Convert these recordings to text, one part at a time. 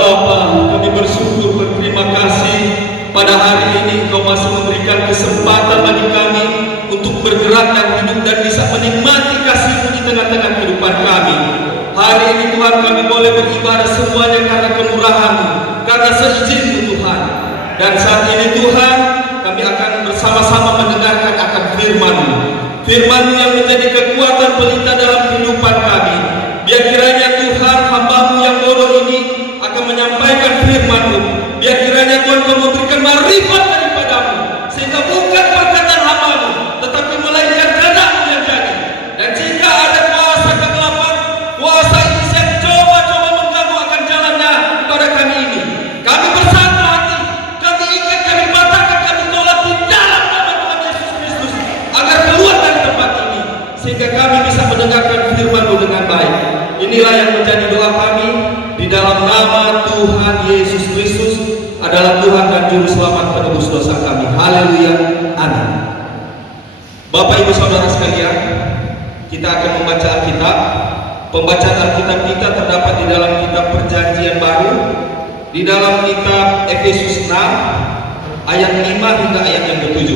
Bapa, kami bersyukur, berterima kasih pada hari ini Engkau masih memberikan kesempatan bagi kami untuk bergerak dan hidup dan bisa menikmati kasih-Mu di tengah-tengah kehidupan kami. Hari ini Tuhan, kami boleh beribadah semuanya karena kemurahan-Mu, karena seizin-Mu Tuhan. Dan saat ini Tuhan, kami akan bersama-sama mendengarkan akan firman-Mu. Firman-Mu yang menjadi kekuatan pelita dalam kehidupan kami. Biar kiranya Tuhan, hamba-Mu yang bodoh ini akan menyampaikan firman-Mu. Biar kiranya Tuhan Kau memberikan marifat daripada-Mu, sehingga bukan perkataan hamba-Mu, tetapi melainkan kehendak-Mu yang jadi. Dan jika ada kuasa kegelapan, kuasa iblis yang coba-coba mengganggu akan jalannya pada kami ini, kami bersatu hati, kami ingat, kami patahkan, kami tolak di dalam nama Tuhan Yesus Kristus, agar keluar dari tempat ini, sehingga kami bisa mendengarkan firman-Mu dengan baik. Inilah yang menjadi doa kami di dalam nama Tuhan Yesus Kristus, adalah Tuhan dan Juru Selamat penebus dosa kami. Haleluya, amin. Bapak Ibu Saudara sekalian, kita akan membaca Alkitab. Pembacaan Alkitab kita terdapat di dalam kitab Perjanjian Baru, di dalam kitab Efesus 6 ayat 5 hingga ayat yang ke-7.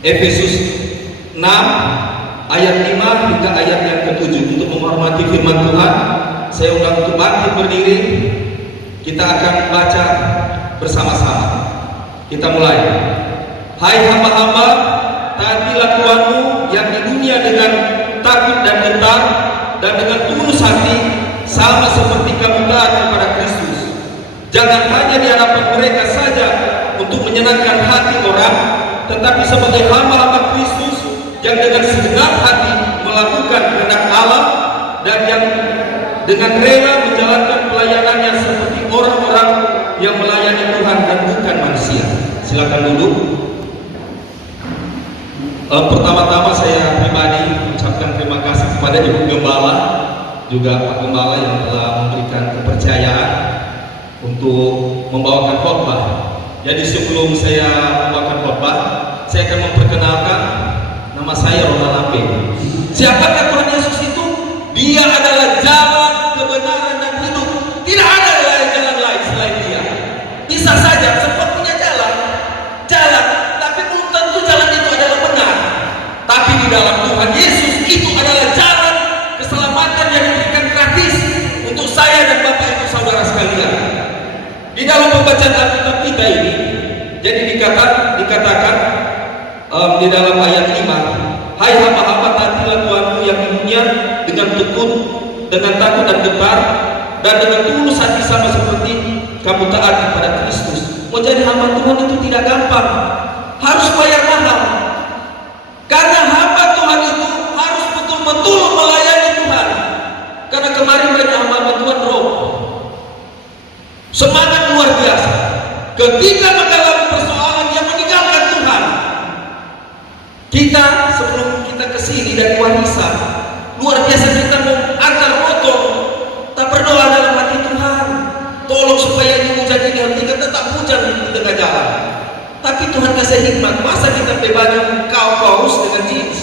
Efesus 6 ayat 5 hingga ayat yang ke-7. Untuk menghormati firman Tuhan, saya undang untuk bangkit berdiri. Kita akan baca bersama-sama. Kita mulai. Hai hamba-hamba, taatilah Tuhanmu yang di dunia dengan takut dan gentar dan dengan tulus hati, sama seperti kamu taat kepada Kristus. Jangan hanya di hadapan mereka saja untuk menyenangkan hati orang, tetapi sebagai hamba-hamba Kristus yang dengan segenap hati melakukan kehendak Allah dan yang dengan rela menjalankan pelayanannya seperti orang-orang yang melayani Tuhan dan bukan manusia. Silakan duduk. Pertama-tama saya pribadi mengucapkan terima kasih kepada Ibu Gembala, juga Pak Gembala yang telah memberikan kepercayaan untuk membawakan khotbah. Jadi sebelum saya membawakan khotbah, saya akan memperkenalkan nama saya Ronald Lambe. Siapakah Tuhan Yesus itu? Dia adalah jalan, kebenaran dan hidup. Tidak ada jalan lain selain Dia. Bisa saja sempat punya jalan, tapi belum tentu jalan itu adalah benar. Tapi di dalam Tuhan Yesus itu adalah jalan keselamatan yang diberikan gratis untuk saya dan Bapak Ibu Saudara sekalian. Di dalam pembacaan Alkitab kita ini, jadi dikatakan di dalam ayat 5, hai hamba-hamba, taatilah Tuhanmu yang di dunia dengan tekun, dengan takut dan gentar, dan dengan tulus hati, sama seperti kamu taat kepada Kristus. Mau jadi hamba Tuhan itu tidak gampang, harus bayar mahal. Karena hamba Tuhan itu harus betul-betul melayani Tuhan. Karena kemarin banyak hamba Tuhan roh, semangat luar biasa. Ketika mengalami persoalan yang meninggalkan Tuhan, kita sebelum kita kesini dari warisan, luar biasa kita mau antar motor, tak berdoa dalam hati, Tuhan tolong supaya ini hujan ini hentikan, tetap hujan di tengah jalan. Tapi Tuhan kasih hikmat, masa kita pakai baju kaos dengan jeans,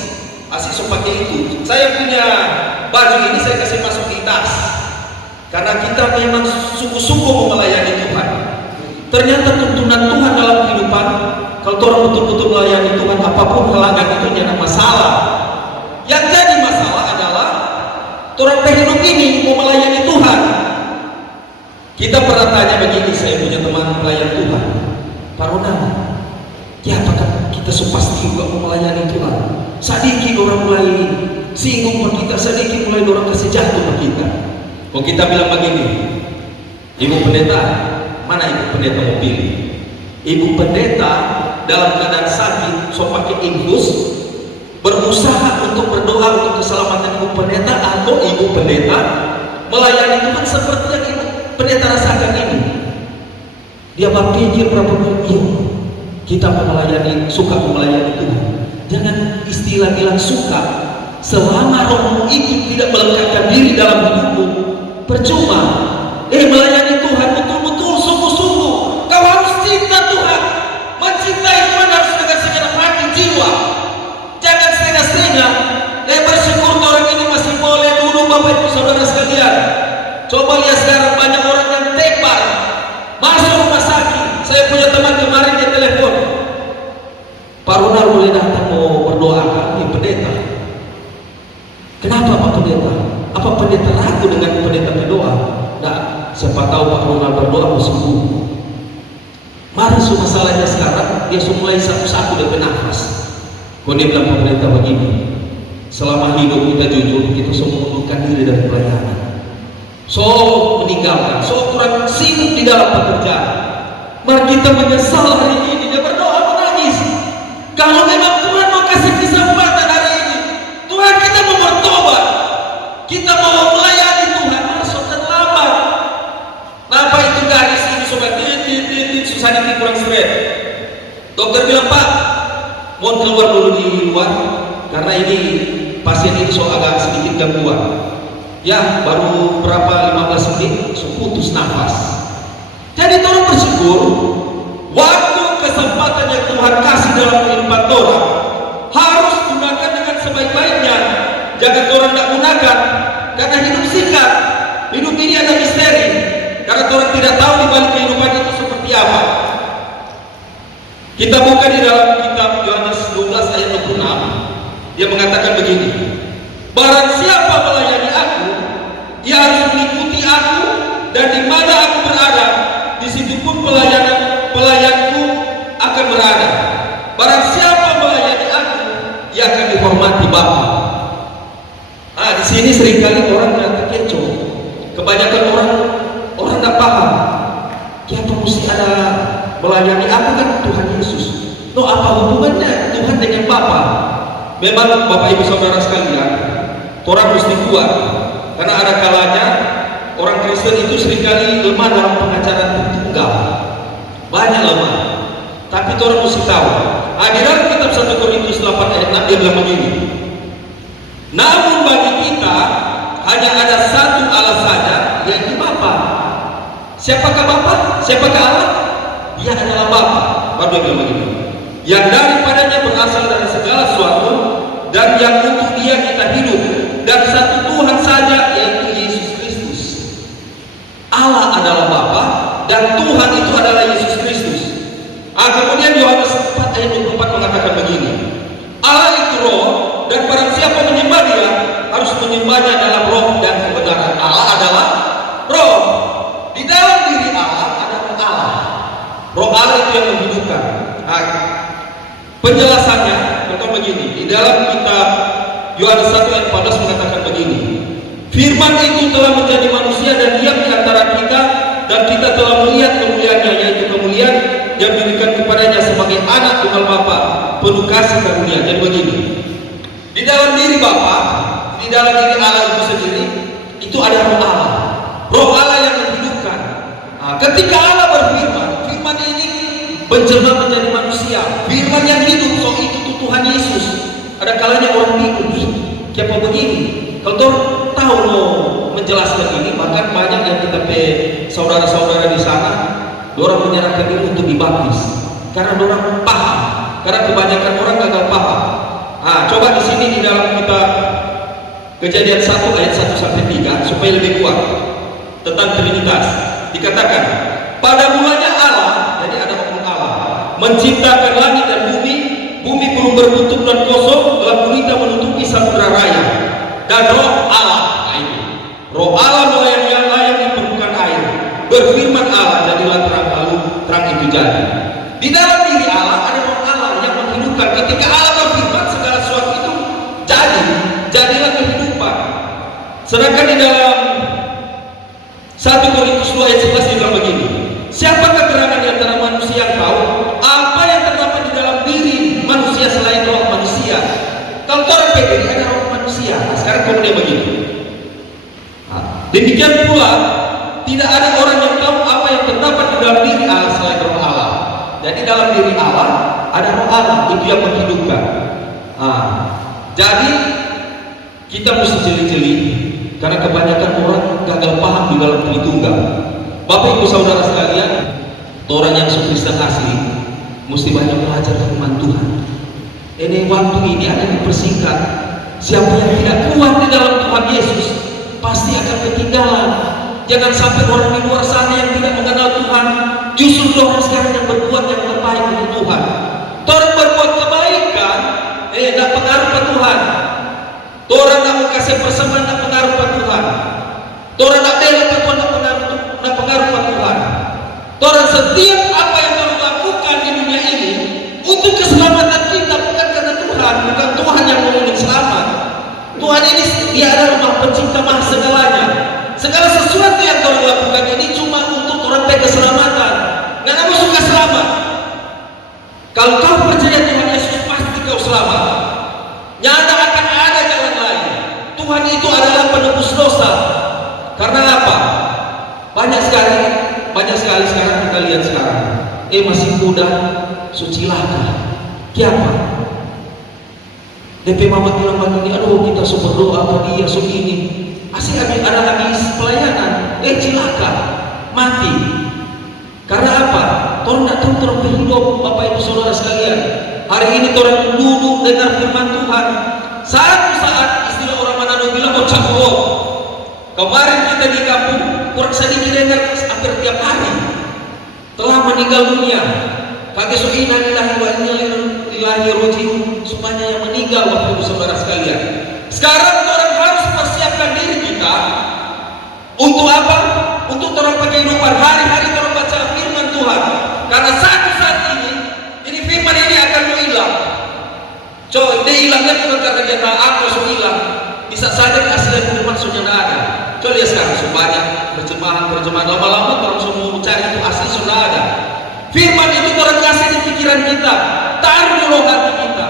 asik pakai itu. Saya punya baju ini saya kasih masuk di tas, karena kita memang sungguh-sungguh melayani Tuhan. Ternyata tuntunan Tuhan dalam kehidupan, kalau orang betul-betul melayani Tuhan, apapun halangan itu tidak masalah. Yang jadi masalah adalah orang hidup ini mau melayani Tuhan. Kita pernah tanya begini, saya punya teman pelayan Tuhan, Pak Ronald, ya apakah kita pasti juga mau melayani Tuhan? Sedikit orang mulai singgung sama kita, sedikit mulai orang kasih jatuh sama kita. Kalau kita bilang begini, Ibu Pendeta, mana Ibu Pendeta mau pilih? Ibu Pendeta dalam keadaan sakit, so pakai infus, berusaha untuk berdoa untuk keselamatan Ibu Pendeta, atau Ibu Pendeta melayani Tuhan seperti yang Ibu Pendeta rasakan ini. Dia berpikir berapa kali, kita melayani, suka melayani Tuhan. Jangan istilah bilang suka, selama rohmu itu tidak melekatkan diri dalam hidupmu, percuma. Melayani Tuhan betul-betul sungguh-sungguh. Kau harus cinta Tuhan, mencintai Tuhan harus dengan segenap hati jiwa. Jangan setengah-setengah. Bersyukur orang ini masih boleh dulu, Bapak Ibu Saudara sekalian. Coba lihat orang boleh datang mau berdoa kami pendeta. Kenapa Pak Pendeta? Apa pendeta ragu dengan pendeta berdoa? Nah, siapa tahu Pak Ronald berdoa mau sembuh. Mari masalahnya sekarang dia mulai satu-satu dari nafas. Kau dia bilang pendeta begini, selama hidup kita jujur, kita semua mengundurkan diri dari pelayanan. So meninggalkan, so kurang sibuk di dalam pekerjaan. Mari kita menyesal hari ini. Dia berdoa menangis. Kalau memang Tuhan mau kasih kesempatan hari ini, Tuhan kita mau bertobat, kita mau melayani Tuhan, masuk dan lambat. Kenapa itu garis ini sobat susah dikit kurang straight. Dokter bilang, Pak, mau keluar dulu di luar karena ini pasien ini so agak sedikit gangguan. Ya, baru berapa 15 menit so putus nafas. Jadi tolong bersyukur waktu kesempatan yang Tuhan kasih dalam kehidupan orang harus gunakan dengan sebaik-baiknya. Jangan orang tidak gunakan karena hidup singkat. Hidup ini ada misteri karena orang tidak tahu di balik kehidupan itu seperti apa. Kita buka di dalam kitab Yohanes 12 ayat 26. Dia mengatakan begini, barang siapa melayani aku, ia harus mengikuti aku, dan di mana aku berada, di situ pun pelayanku akan berada. Barang siapa melayani aku, ia akan dihormati Bapa. Nah, di sini seringkali orang yang terkecoh. Kebanyakan orang tidak paham. Kenapa mesti ada melayani aku kan Tuhan Yesus? No, apa hubungannya Tuhan dengan Bapa? Memang Bapak Ibu Saudara sekalian, orang mesti kuat karena ada kalanya orang Kristen itu seringkali lemah dalam pengajaran tunggal, banyak lemah. Tapi orang mesti tahu. Di dalam kitab 1 Korintus 8 ayat 6 dia bilang begini, namun bagi kita hanya ada satu Allah saja, yaitu Bapa. Siapakah Bapa? Siapakah Allah? Dia adalah Bapa. Baru dia bilang begini, yang daripadanya berasal dari segala sesuatu dan yang untuk dia kita hidup, dan satu Tuhan saja, yaitu Yesus Kristus. Allah adalah Bapa dan Tuhan itu adalah Yesus Kristus. Kemudian Yohanes 4 ayat 24 mengatakan begini, Allah itu roh, dan barang siapa menyembah dia harus menyembahnya dalam roh dan kebenaran. Allah adalah roh. Di dalam diri Allah ada roh Allah. Roh Allah itu yang menghidupkan. Penjelasannya contoh begini, di dalam kitab Yohanes 1 ayat 14 mengatakan begini, firman itu telah menjadi manusia dan diam di antara kita, dan kita telah melihat kemuliaannya, yaitu kemuliaan yang diberikan kepadanya sebagai anak tunggal Bapa, penuh kasih karunia. Jadi begini, di dalam diri Bapa, di dalam diri Allah itu sendiri, itu ada roh Allah. Roh Allah yang menghidupkan. Ketika Allah berfirman, firman ini menjelma menjadi manusia, firman yang hidup, so itu Tuhan Yesus. Ada kalanya orang bingung, siapa begini? Kalau tahu mau menjelaskan ini, bahkan banyak yang kita saudara-saudara di sana, orang menyerahkan diri untuk dibaptis karena orang paham, karena kebanyakan orang gagal paham. Coba di sini di dalam kitab Kejadian 1 ayat 1 sampai 3 supaya lebih kuat tentang Trinitas. Dikatakan, pada mulanya Allah, jadi ada oknum Allah, menciptakan langit dan bumi. Bumi belum berbentuk dan kosong, gelap gulita menutupi samudra raya. Dan roh Allah, roh Allah melayang-layang di permukaan air. Berfirman Allah, jadilah terang, lalu terang itu jadi. Di dalam diri Allah ada roh Allah yang menghidupkan. Ketika Allah berfirman, segala sesuatu itu jadilah kehidupan. Sedangkan di dalam 1 Korintus 2 ayat 11 dibilang begini, siapakah gerangan di antara manusia yang tahu apa yang terdapat di dalam diri manusia selain roh manusia? Kalau orang pikir ada roh manusia. Sekarang kemudian begini, demikian pula tidak ada orang yang tahu apa yang terdapat di dalam diri Allah selain roh Allah. Jadi dalam diri Allah ada roh Allah, itu yang menghidupkan. Jadi kita mesti jeli-jeli karena kebanyakan orang gagal paham di dalam Tritunggal. Bapak Ibu Saudara sekalian, orang yang Kristen asli mesti banyak belajar firman Tuhan. Ini waktu ini akan dipersingkat. Siapa yang tidak kuat di dalam Tuhan Yesus pasti akan ketinggalan. Jangan sampai orang di luar sana yang tidak mengenal Tuhan, justru orang sekarang yang berbuat yang terbaik untuk Tuhan. Orang berbuat kebaikan kasih persembahan nak pengaruh pada Tuhan. Orang nak bela pada Tuhan nak pengaruh pada Tuhan. Orang setiap apa yang orang lakukan di dunia ini untuk keselamatan kita, bukan karena Tuhan, bukan Tuhan yang mau selamat. Tuhan ini dia adalah Maha Pencipta, Maha segalanya. Segala sesuatu yang orang lakukan ini cuma untuk orang bagi keselamatan. Nggak kamu suka selamat. Kalau kau percaya Tuhan Yesus, pasti kau selamat. Nyata akan ada jalan lain. Tuhan itu adalah penebus dosa. Karena apa? Banyak sekali sekarang kita lihat sekarang. Masih muda, sucilaka. Kiapa? DP mama bilang begini, aduh kita super doa apa dia begini. Asik ada habis pelayanan, cilaka, mati. Karena apa? Orang tidak tahu terang hidup, Bapak Ibu Saudara sekalian. Hari ini orang duduk dengar firman Tuhan. Satu saat istilah orang Manado bilang bocah bohong. Kemarin kita di kampung, kurang sedikit dengar hampir tiap hari telah meninggal dunia. Kaki suina lillahi wa inna ilaihi raji'un. Semuanya yang meninggal, Bapak Ibu Saudara sekalian. Sekarang orang harus persiapkan diri kita untuk apa? Untuk orang kehidupan hari-hari orang baca firman Tuhan. Karena satu saat ini firman ini akan hilang. Coy, dia hilangnya bukan karena dia tak aku hilang. Bisa saja keaslian firman sudah ada. Coba lihat sekarang sebanyak terjemahan lama-lama orang semua mencari itu asli sudah ada. Firman itu orang kasih di pikiran kita, taruh di dalam hati kita.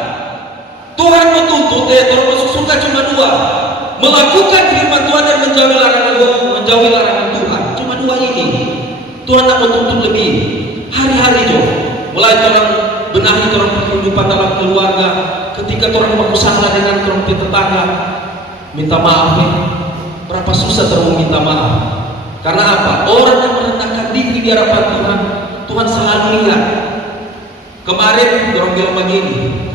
Tuhan menuntut orang masuk surga cuma dua, melakukan firman Tuhan dan menjauhi larangan Tuhan. Cuma dua ini. Tuhan tak menuntut lebih. Hari-hari itu, mulai orang benahi orang kehidupan dalam keluarga. Ketika orang bersalah dengan orang tetangga, minta maaf ya. Berapa susah terus minta maaf. Karena apa? Orang yang merendahkan diri di hadapan Tuhan, Tuhan selalu lihat. Kemarin orang bilang begini,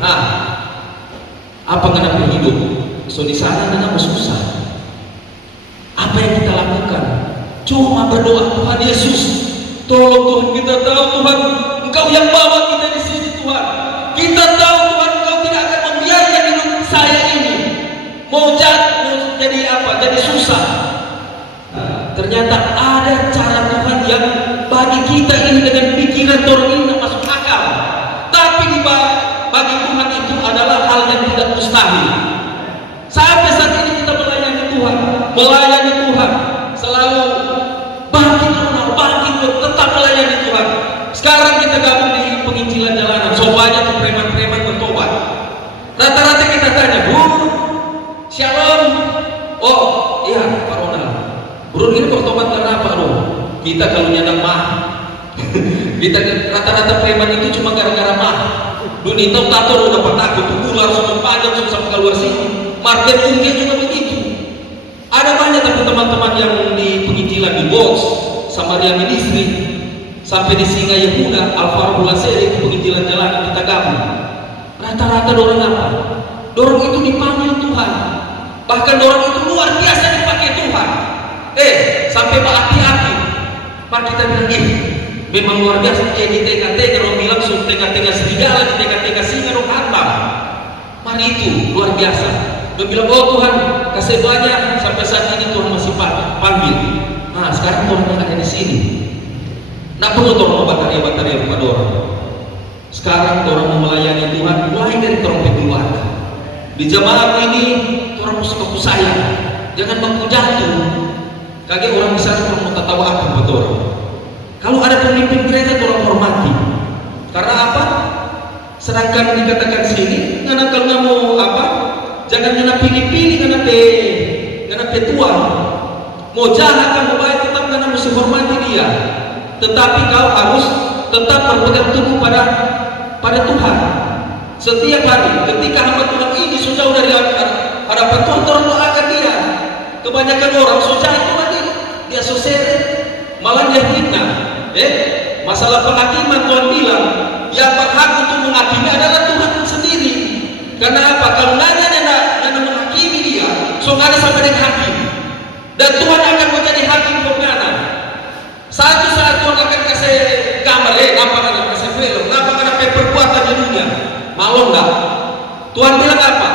apa nggak hidup? So di sana nggak susah. Apa yang kita lakukan? Cuma berdoa, Tuhan Yesus, tolong Tuhan, kita tahu Tuhan, Engkau yang bawa kita di sini Tuhan. Kita tahu Tuhan, Engkau tidak akan membiarkan hidup saya ini mau jadi apa? Jadi susah. Ternyata ada cara Tuhan yang bagi kita ini dengan pikiran orang ini masuk akal. Tapi bagi Tuhan itu adalah hal yang tidak mustahil. Sampai saat ini kita melayani Tuhan, selalu bangkit tetap melayani Tuhan. Sekarang kita gabung di penginjilan jalanan, banyak preman-preman bertobat. Rata-rata kita tanya, Bu, Shalom. Oh iya Pak Ronald, Bro ini bertobat karena apa? Kita kalau nyadang mah kita rata-rata preman itu cuma gara-gara mah. Dunia tahu tato udah pernah ular sama panjang susah keluar sini. Market mungkin juga begitu. Ada banyak tapi teman-teman yang di penginjilan di Box sama dia ministry sampai di Singa Yehuda Alvaro Bulaseri itu penginjilan jalan kita gabung. Rata-rata dorong apa? Dorong itu dipanggil Tuhan. Bahkan dorong itu luar biasa dipakai Tuhan. Sampai hati-hati. Pak kita bilang memang luar biasa. Di TKT kalau bilang tengah-tengah serigala, di tengah-tengah singa dong hantam. Mari itu luar biasa. Dia bilang, oh Tuhan kasih banyak. Sampai saat ini Tuhan masih panggil. Nah sekarang Tuhan yang ada di sini. Nggak perlu tolong bataria bukan orang. Sekarang orang mau melayani Tuhan mulai dari trompet keluarga. Di jemaat ini orang mesti aku sayang. Jangan bangku jatuh. Kaget orang bisa orang mau tertawa apa buat orang. Kalau ada pemimpin gereja orang hormati. Karena apa? Sedangkan dikatakan sini, karena kalau nggak mau apa, jangan kena pilih-pilih karena tuan. Mau jahat kan mau baik tetap karena mesti hormati dia. Tetapi kau harus tetap berpegang teguh pada Tuhan. Setiap hari ketika hamba Tuhan ini sejauh dari hadapan Tuhan, tolong doakan dia. Kebanyakan orang sejauh Tuhan dia soseret, malah dia fitnah. Masalah penghakiman Tuhan bilang yang berhak untuk menghakimi adalah Tuhan sendiri. Karena apa? Kalau nanya menghakimi dia, so ada sampai dengan hakim. Dan Tuhan akan menjadi hakim pembenaran. Satu saat Tuhan akan kasih gambar, apa akan kasih film, apa akan perbuatan di dunia. Malu enggak? Tuhan bilang apa?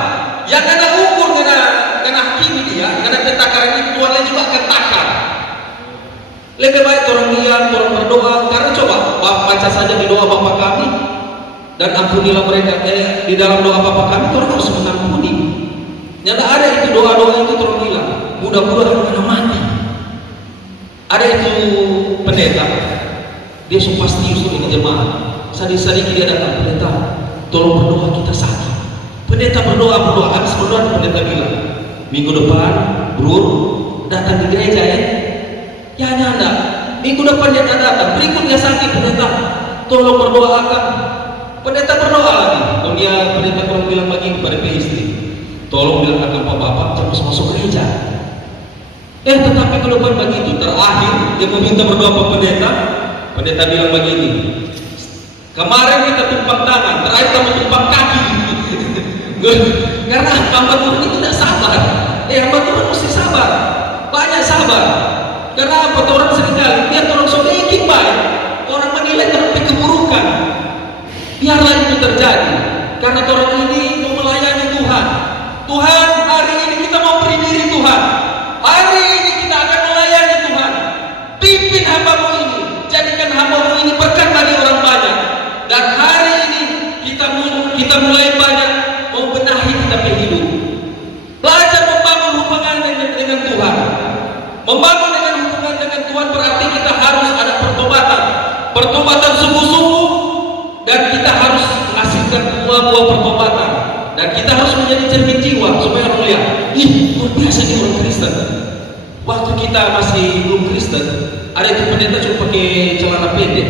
Yang kena ukur, kena hakimi Lebih baik orang diam, orang berdoa. Karena coba baca saja di doa Bapa kami dan ampunilah mereka. Di dalam doa Bapa kami orang harus mengampuni. Nyata ada itu doa-doa itu orang bilang mudah-mudahan orang mati. Ada itu pendeta, dia pasti usul ini jemaah. Sadi-sadi dia datang, pendeta, tolong berdoa kita sakit. Pendeta berdoa, habis berdoa pendeta bilang, minggu depan, bro, datang di gereja ya. Ya nyanda, minggu depan dia datang, berikut dia sakit pendeta, tolong berdoakan. Pendeta berdoa lagi, kemudian pendeta kurang bilang lagi kepada istri, tolong bilang akan Pak Bapak jangan masuk gereja. Tetapi kalau bukan begitu, terakhir dia meminta berdoa ke pendeta. Pendeta bilang begini, kemarin kita tumpang tangan, terakhir kamu tumpang kaki. Karena hamba Tuhan itu tidak sabar. Hamba Tuhan mesti sabar, banyak sabar. Karena apa? Orang seringkali dia orang sedikit baik, orang menilai terhadap keburukan. Biarlah itu terjadi, karena orang ini mau melayani Tuhan. Tuhan, hari ini kita mau beri diri Tuhan. Hari ini kita akan melayani Tuhan. Pimpin hamba-Mu ini, jadikan hamba-Mu ini berkat bagi orang banyak. Dan hari ini kita mulai banyak membenahi kita hidup. Belajar membangun hubungan dengan Tuhan. Membangun dengan hubungan dengan Tuhan berarti kita harus ada pertobatan. Pertobatan sungguh-sungguh, dan kita harus menghasilkan buah-buah pertobatan. Dan kita harus menjadi cermin jiwa supaya orang lihat, luar biasa nih orang Kristen. Waktu kita masih belum Kristen, ada itu pendeta cuma pakai celana pendek.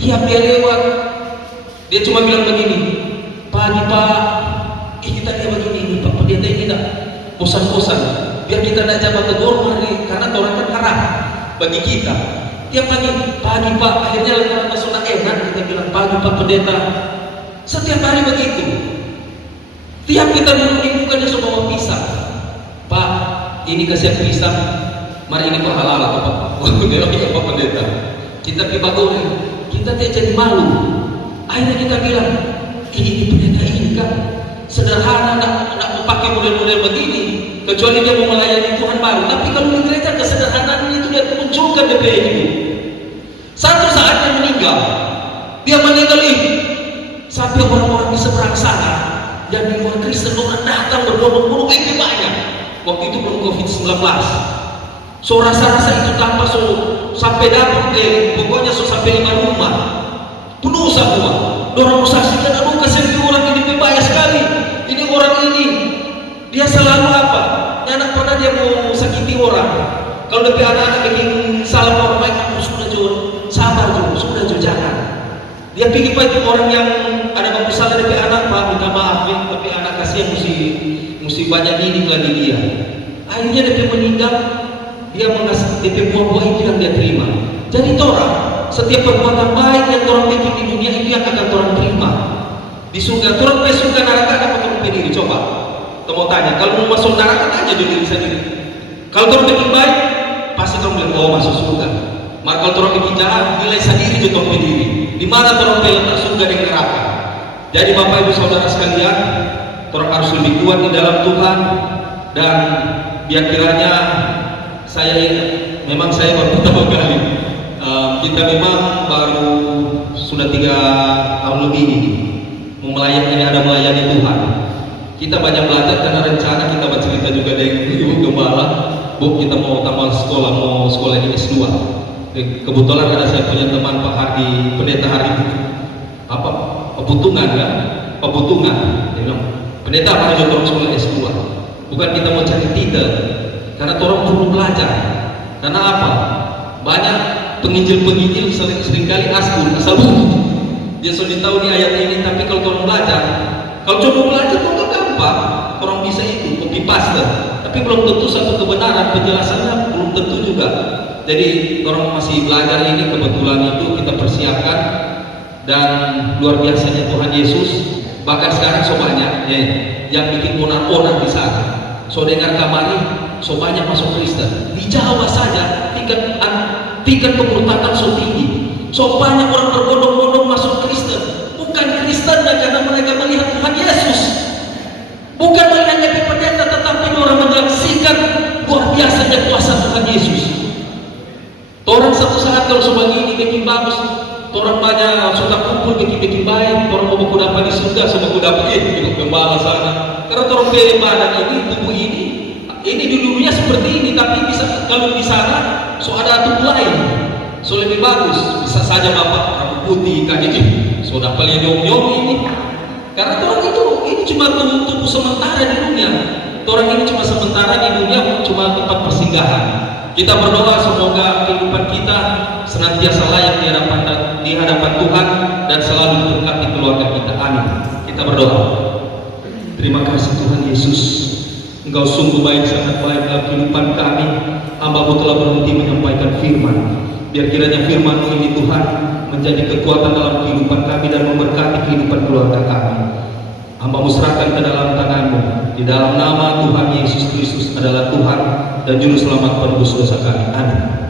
Tiap dia lewat, dia cuma bilang begini, pagi Pak, kita dia begini, Pak pendeta ini tidak bosan-bosan. Biar kita tidak jabat tegur mari, karena orang kan haram bagi kita. Tiap pagi Pak, akhirnya karena masuk enak kita bilang pagi Pak pendeta. Setiap hari begitu. Tiap kita duduk di muka dia suka bawa pisang. Pak, ini kasih pisang. Mari ini Pak halal apa Pak? Dia lagi apa pendeta? Kita pibagoin, kita tidak jadi malu. Akhirnya kita bilang, ini pendeta ini kan sederhana, nak pakai model-model begini. Kecuali dia mau melayani Tuhan baru. Tapi kalau di gereja kesederhanaan itu dia munculkan DP hidup. Satu saat dia meninggal, ini sampai orang-orang di seberang sana yang di luar Kristen orang datang berbondong-bondong banyak. Waktu itu belum COVID-19. So rasa-rasa itu tanpa sampai dapur pokoknya sampai 5 rumah penuh semua. Dorong saksikan, aduh kasihan orang ini berbahaya sekali. Ini orang ini dia selalu apa? Anak pernah dia mau sakiti orang. Kalau lebih anak-anak bikin salah orang baik, sudah jujur, sabar jujur, sudah jujur jangan. Dia pikir itu orang yang ada bangku salah dari anak, Pak, minta maaf ya, tapi anak kasihan mesti banyak didik lagi dia. Akhirnya dia meninggal, dia mengasih DP buah-buah itu yang dia terima. Jadi orang setiap perbuatan baik yang orang bikin di dunia itu yang akan orang terima di surga. Orang di surga neraka apa orang diri? Coba, kita mau tanya. Kalau mau masuk neraka tanya diri sendiri. Kalau orang bikin baik, pasti orang bilang oh masuk surga. Maka kalau orang bikin jahat, nilai sendiri juga orang diri. Di mana orang letak surga dan neraka? Jadi Bapak Ibu Saudara sekalian, orang harus lebih kuat di dalam Tuhan. Dan biar kiranya saya memang saya baru pertama kali. Kita memang baru sudah 3 tahun lebih ini melayani, ada melayani Tuhan. Kita banyak belajar karena rencana kita bercerita juga dengan Ibu Gembala. Bu, kita mau tambah sekolah, mau sekolah ini S2. Kebetulan ada saya punya teman Pak Hardi, pendeta Hardi apa? Pebutungan kan? Pebutungan. Dia bilang, pendeta apa aja orang sekolah S2? Bukan kita mau cari titel, karena orang perlu belajar. Karena apa? Banyak penginjil-penginjil seringkali asal dia sudah tahu di ayat ini, tapi kalau orang belajar, kalau coba belajar itu gampang, orang bisa itu copy paste, tapi belum tentu satu kebenaran penjelasannya belum tentu juga. Jadi orang masih belajar ini, kebetulan itu kita persiapkan. Dan luar biasanya Tuhan Yesus, bahkan sekarang so banyak yang bikin onar-onar di sana. So dengar kamari, so banyak masuk Kristen. Di Jawa saja tingkat pemurtadan so tinggi. So banyak orang berbondong-bondong masuk Kristen. Bukan Kristennya karena mereka melihat Tuhan Yesus, bukan melihat Nabi pendeta, tetapi orang menyaksikan luar biasanya kuasa Tuhan Yesus. Orang satu saat kalau sebagini bikin bagus, orang banyak sudah kumpul bikin baik, orang mau baku dapat di surga, sama baku dapat di gembala sana. Karena orang pilih badan ini, tubuh ini dulunya seperti ini, tapi bisa kalau di sana so ada tubuh lain, so lebih bagus. Bisa saja bapak rambut putih kayak ini, so dapat nyom ini. Karena orang itu ini cuma tubuh sementara di dunia. Orang ini cuma sementara di dunia, cuma tempat persinggahan. Kita berdoa semoga kehidupan kita senantiasa layak di hadapan Tuhan dan selalu diberkati keluarga kita. Amin. Kita berdoa. Terima kasih Tuhan Yesus, Engkau sungguh baik, sangat baik dalam kehidupan kami. Hamba-Mu telah berhenti menyampaikan firman. Biar kiranya firman-Mu ini Tuhan menjadi kekuatan dalam kehidupan kami dan memberkati kehidupan keluarga kami. Hamba-Mu serahkan ke dalam tangan-Mu. Di dalam nama Tuhan Yesus Kristus adalah Tuhan dan Juru Selamat penebus dosa kami. Amin.